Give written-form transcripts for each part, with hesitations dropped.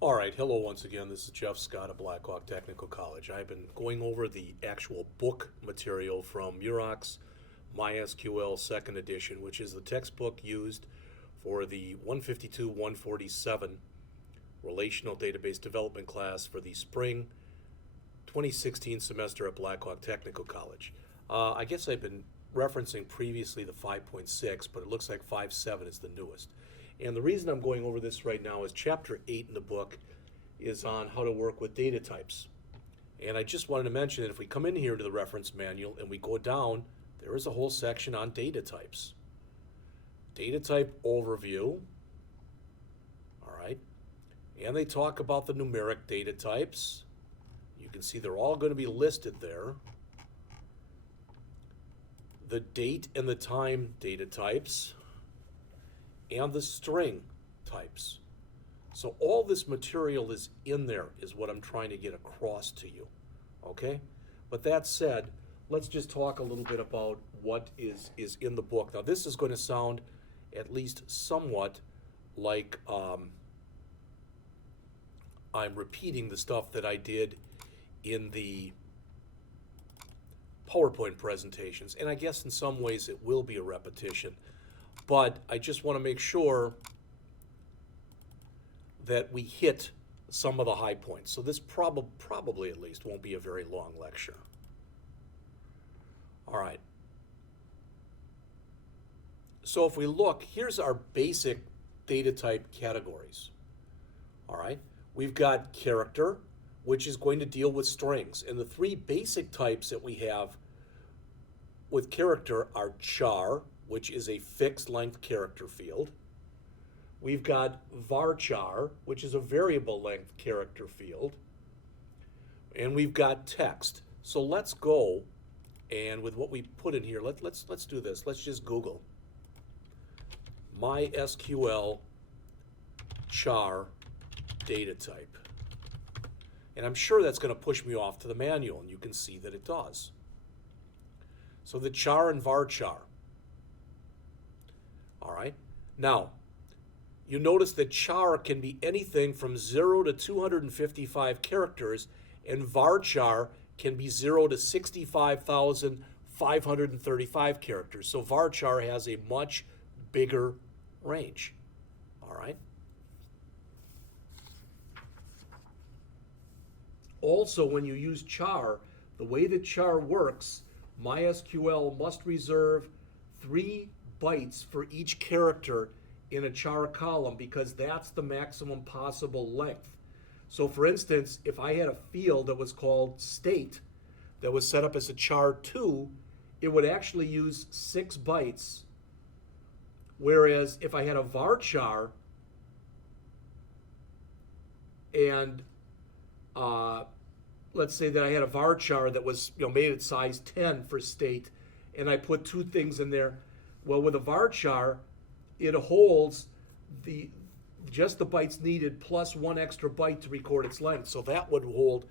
All right, hello once again. This is Jeff Scott of Blackhawk Technical College. I've been going over the actual book material from Murock's MySQL second edition, which is the textbook used for the 152-147 Relational Database Development class for the spring 2016 semester at Blackhawk Technical College. I guess I've been referencing previously the 5.6, but it looks like 5.7 is the newest. And the reason I'm going over this right now is Chapter 8 in the book is on how to work with data types. And I just wanted to mention that if we come in here to the reference manual and we go down, there is a whole section on data types. Data type overview, all right, and they talk about the numeric data types. You can see they're all going to be listed there. The date and the time data types, and the string types. So all this material is in there, is what I'm trying to get across to you, okay? But that said, let's just talk a little bit about what is in the book. Now this is going to sound at least somewhat like I'm repeating the stuff that I did in the PowerPoint presentations, and I guess in some ways it will be a repetition. But I just want to make sure that we hit some of the high points. So this probably at least won't be a very long lecture. All right. So if we look, here's our basic data type categories. All right. We've got character, which is going to deal with strings. And the three basic types that we have with character are char, which is a fixed length character field. We've got varchar, which is a variable length character field. And we've got text. So let's go, and with what we put in here, let's do this. Let's just Google MySQL char data type. And I'm sure that's going to push me off to the manual, and you can see that it does. So the char and varchar. All right. Now, you notice that char can be anything from 0 to 255 characters, and varchar can be 0 to 65,535 characters. So varchar has a much bigger range. All right. Also, when you use char, the way that char works, MySQL must reserve 3 bytes for each character in a char column because that's the maximum possible length. So for instance, if I had a field that was called state that was set up as a char 2, it would actually use 6 bytes. Whereas if I had a varchar and let's say that I had a varchar that was made at size 10 for state, and I put 2 things in there. Well, with a varchar, it holds just the bytes needed plus 1 extra byte to record its length. So that would hold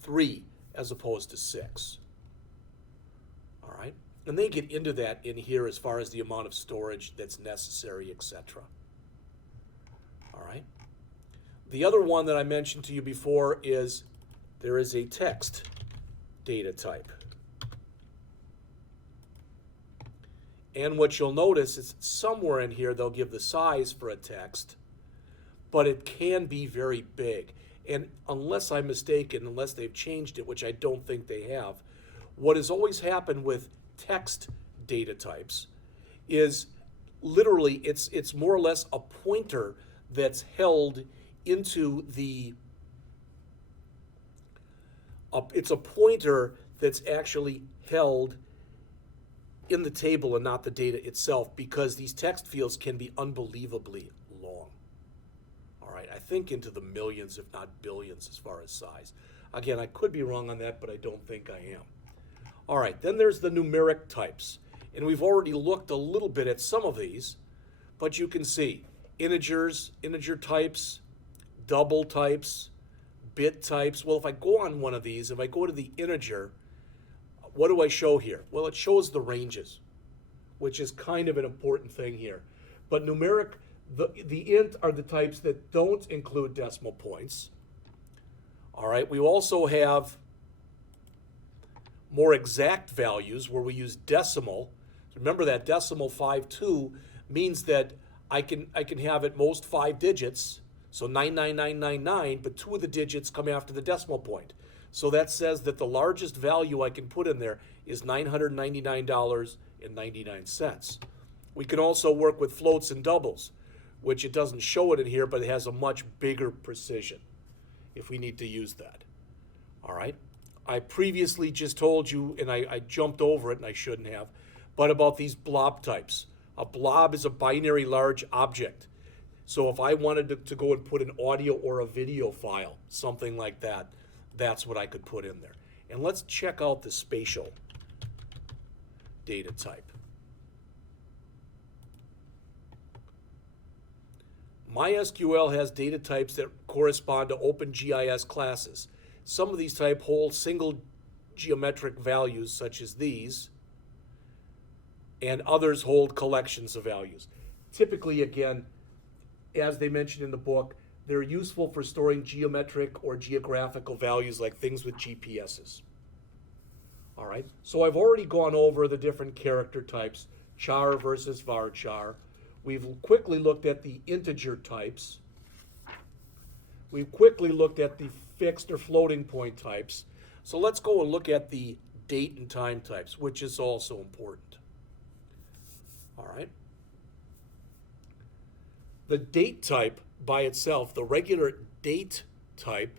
3 as opposed to 6. All right, and they get into that in here as far as the amount of storage that's necessary, etc. All right. The other one that I mentioned to you before is there is a text data type. And what you'll notice is somewhere in here they'll give the size for a text, but it can be very big. And unless I'm mistaken, unless they've changed it, which I don't think they have, what has always happened with text data types is literally it's more or less a pointer that's held into the it's a pointer that's actually held in the table and not the data itself, because these text fields can be unbelievably long. All right, I think into the millions, if not billions, as far as size. Again, I could be wrong on that, but I don't think I am. All right, then there's the numeric types. And we've already looked a little bit at some of these, but you can see integers, integer types, double types, bit types. Well, if I go on one of these, if I go to the integer, what do I show here? Well, it shows the ranges, which is kind of an important thing here. But numeric, The int are the types that don't include decimal points. All right, we also have more exact values where we use decimal. Remember that decimal 52 means that I can have at most 5 digits, so 99999, but 2 of the digits come after the decimal point. So that says that the largest value I can put in there is $999.99. We can also work with floats and doubles, which it doesn't show it in here, but it has a much bigger precision if we need to use that. All right. I previously just told you, and I jumped over it, and I shouldn't have, but about these blob types. A blob is a binary large object. So if I wanted to go and put an audio or a video file, something like that, that's what I could put in there. And let's check out the spatial data type. MySQL has data types that correspond to OpenGIS classes. Some of these types hold single geometric values, such as these, and others hold collections of values. Typically, again, as they mentioned in the book, they're useful for storing geometric or geographical values like things with GPSs. All right, so I've already gone over the different character types, char versus varchar. We've quickly looked at the integer types. We've quickly looked at the fixed or floating point types. So let's go and look at the date and time types, which is also important. All right. The date type by itself, the regular date type,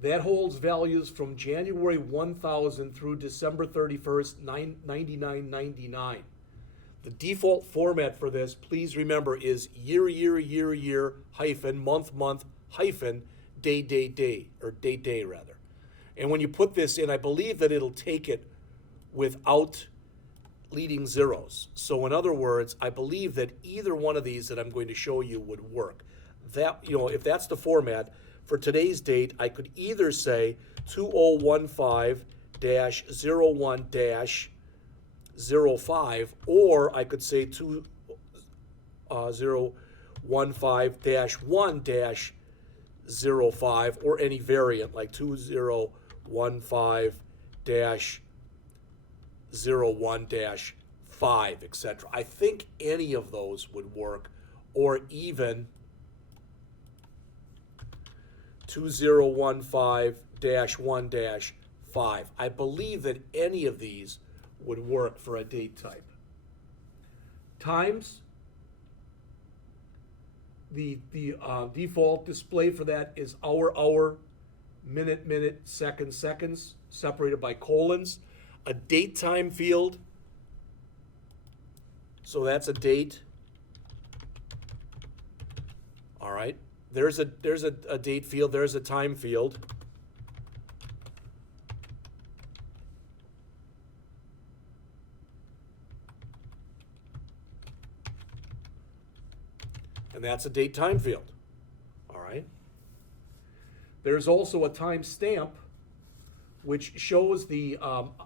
that holds values from January 1000 through December 31st, 9999. The default format for this, please remember, is year, hyphen, month, hyphen, day, or day, rather. And when you put this in, I believe that it'll take it without leading zeros. So in other words, I believe that either one of these that I'm going to show you would work. That, if that's the format, for today's date, I could either say 2015-01-05, or I could say 2015-1-05, or any variant like 2015-01-5, etc. I think any of those would work, or even 2015-1-5. I believe that any of these would work for a date type. Times, the default display for that is hour, minute, seconds, separated by colons. A date time field, so that's a date. All right. There's a date field, there's a time field. And that's a date time field. All right. There's also a time stamp, which shows the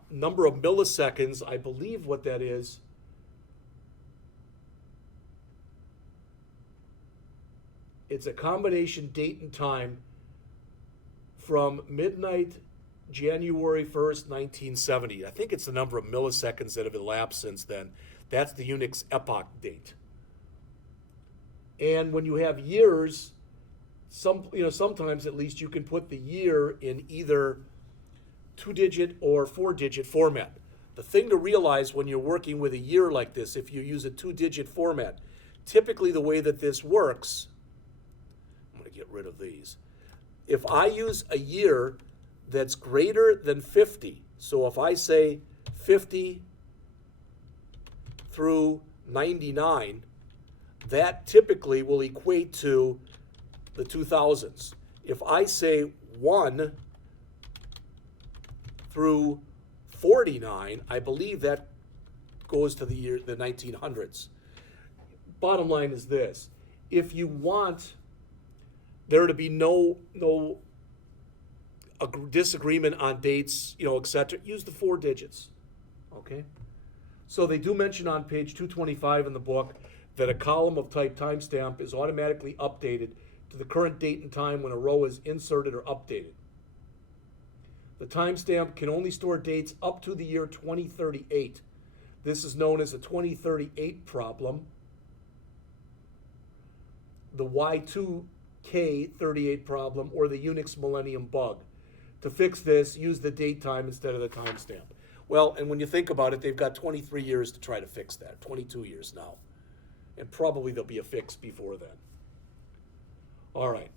number of milliseconds. I believe what that is. It's a combination date and time from midnight, January 1st, 1970. I think it's the number of milliseconds that have elapsed since then. That's the Unix epoch date. And when you have years, sometimes at least you can put the year in either 2-digit or 4-digit format. The thing to realize when you're working with a year like this, if you use a 2-digit format, typically the way that this works, get rid of these. If I use a year that's greater than 50, so if I say 50 through 99, that typically will equate to the 2000s. If I say 1 through 49, I believe that goes to the 1900s. Bottom line is this: if you want there to be no disagreement on dates, etc., use the 4 digits. Okay? So they do mention on page 225 in the book that a column of type timestamp is automatically updated to the current date and time when a row is inserted or updated. The timestamp can only store dates up to the year 2038. This is known as a 2038 problem. The Y2K38 problem, or the Unix Millennium bug. To fix this, use the date time instead of the timestamp. Well, and when you think about it, they've got 23 years to try to fix that, 22 years now. And probably there'll be a fix before then. All right.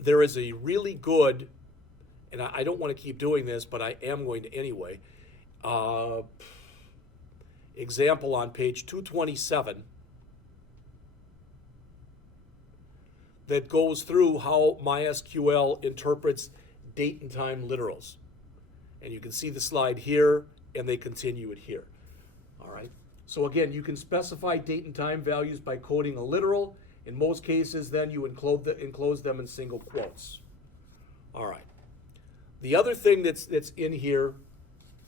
There is a really good, and I don't want to keep doing this, but I am going to anyway, example on page 227 that goes through how MySQL interprets date and time literals. And you can see the slide here, and they continue it here. All right. So again, you can specify date and time values by coding a literal. In most cases, then you enclose them in single quotes. All right. The other thing that's in here,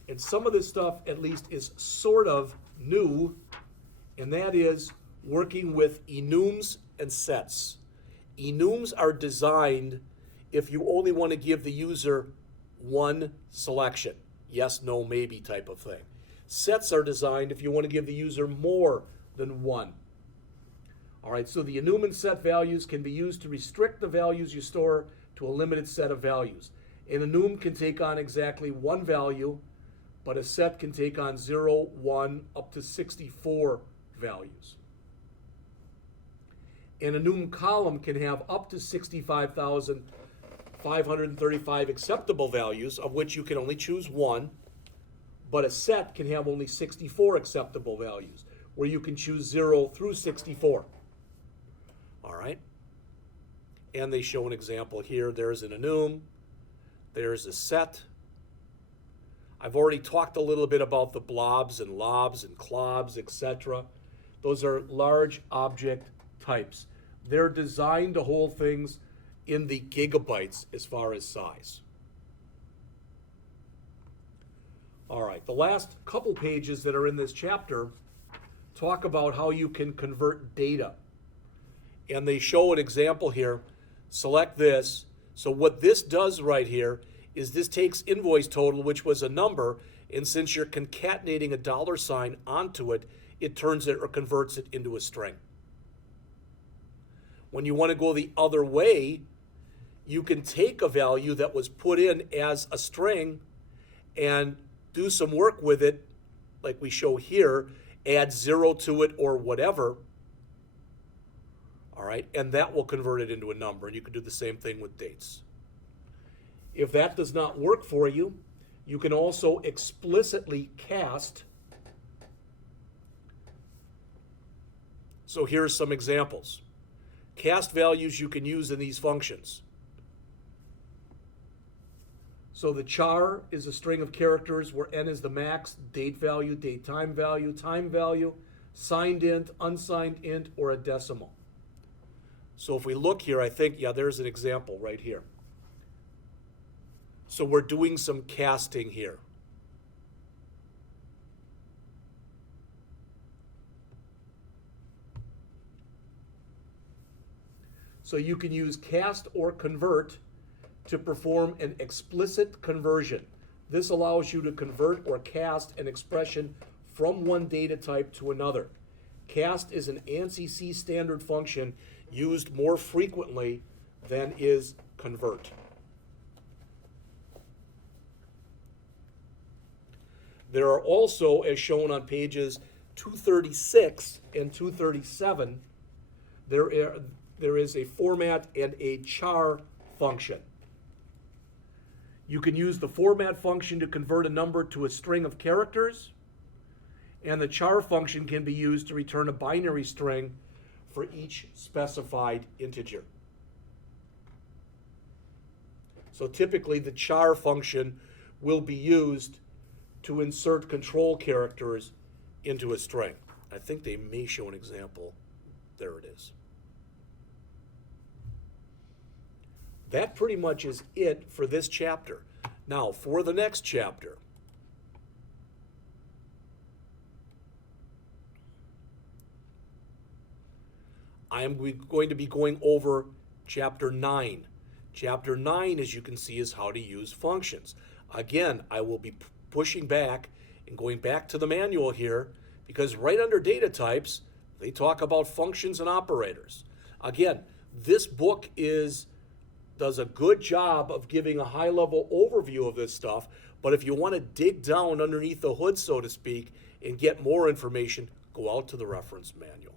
and some of this stuff at least is sort of new, and that is working with enums and sets. Enums are designed if you only want to give the user one selection, yes, no, maybe type of thing. Sets are designed if you want to give the user more than one. All right, so the enum and set values can be used to restrict the values you store to a limited set of values. An enum can take on exactly one value, but a set can take on 0, 1, up to 64 values. An enum column can have up to 65,535 acceptable values, of which you can only choose one, but a set can have only 64 acceptable values, where you can choose 0 through 64. All right? And they show an example here. There's an enum. There's a set. I've already talked a little bit about the blobs and lobs and clobs, etc. Those are large object types. They're designed to hold things in the gigabytes as far as size. All right, the last couple pages that are in this chapter talk about how you can convert data. And they show an example here. Select this. So what this does right here is this takes invoice total, which was a number, and since you're concatenating a $ onto it, it turns it or converts it into a string. When you want to go the other way, you can take a value that was put in as a string and do some work with it, like we show here, add 0 to it or whatever, all right, and that will convert it into a number, and you can do the same thing with dates. If that does not work for you, you can also explicitly cast. So here's some examples. Cast values you can use in these functions. So the char is a string of characters where n is the max, date value, date time value, signed int, unsigned int, or a decimal. So if we look here, I think, yeah, there's an example right here. So we're doing some casting here. So you can use cast or convert to perform an explicit conversion. This allows you to convert or cast an expression from one data type to another. Cast is an ANSI C standard function used more frequently than is convert. There are also, as shown on pages 236 and 237, there is a format and a char function. You can use the format function to convert a number to a string of characters, and the char function can be used to return a binary string for each specified integer. So typically the char function will be used to insert control characters into a string. I think they may show an example. There it is. That pretty much is it for this chapter. Now, for the next chapter, I am going to be going over Chapter 9. Chapter 9, as you can see, is how to use functions. Again, I will be pushing back and going back to the manual here because right under data types, they talk about functions and operators. Again, this book does a good job of giving a high-level overview of this stuff, but if you want to dig down underneath the hood, so to speak, and get more information, go out to the reference manual.